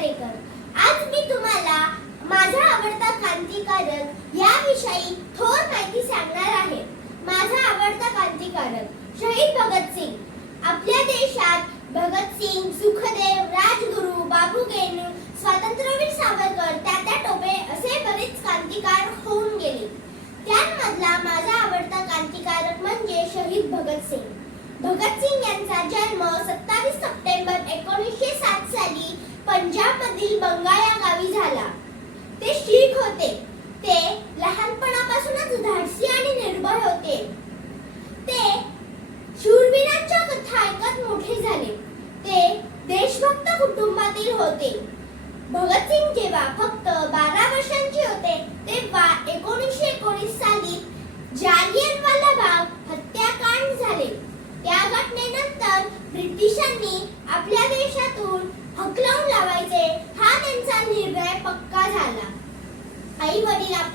दरेकर आज मी तुम्हाला माझा आवडता क्रांतिकारक याविषयी थोर माहिती सांगणार आहे. माझा आवडता क्रांतिकारक शहीद भगतसिंग आपल्या देशात भगतसिंग सुखदेव राजगुरू बाबू गेनू स्वातंत्र्यवीर सावरकर तात्या टोपे असे बरेच क्रांतिकार होऊन गेले. त्यांमधला माझा आवडता क्रांतिकारक म्हणजे शहीद भगतसिंग भगतसिंग यांचा जन्म सत्तावीस सप्टेंबर एकोणीसशे सात साली पंजाब मधील बंगा या गावी झाला. ते शीख होते. ते लहानपणापासूनच धाडसी आणि निर्भय होते. ते शूरवीरांच्या कथा ऐकत मोठे झाले. ते देशभक्त कुटुंबातील होते. भगतसिंग जेव्हा फक्त बारा वर्षांचे होते तेव्हा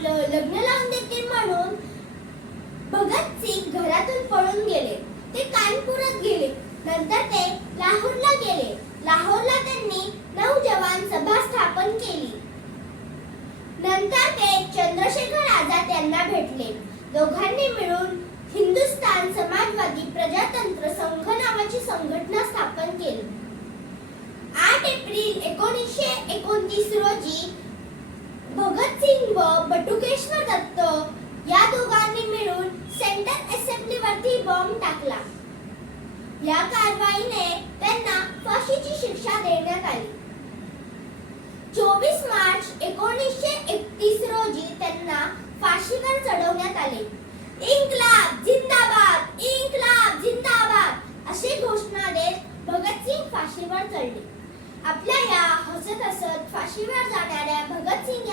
आपलं लग्न लावून देतील म्हणून भगतसिंग घरातून पळून गेले. ते कानपुरात गेले. नंतर ते लाहोरला गेले. लाहोरला त्यांनी नऊ जवान सभा स्थापन केली. नंतर ते चंद्रशेखर आझाद यांना भेटले. दोघांनी मिळून हिंदुस्तान समाजवादी प्रजातंत्र संघ नावाची संघटना स्थापन केली. आठ एप्रिल एकोणीसशे एकोणतीस रोजी भगतसिंग व बटुकेश्वर दत्त या दोघांनी मिळून सेंट्रल असेंब्लीवरती बॉम्ब टाकला. या कारवाईने त्यांना फाशीची शिक्षा देण्यात आली. चोवीस मार्च एकोणीसशे एकतीस रोजी त्यांना फाशीवर चढवण्यात आले. इन्कलाब जिंदाबाद इन्कलाब जिंदाबाद अशी घोषणा देत भगतसिंग फाशीवर चढले. आपल्या या हसत हसत फाशीवर जाणाऱ्या भगतसिंग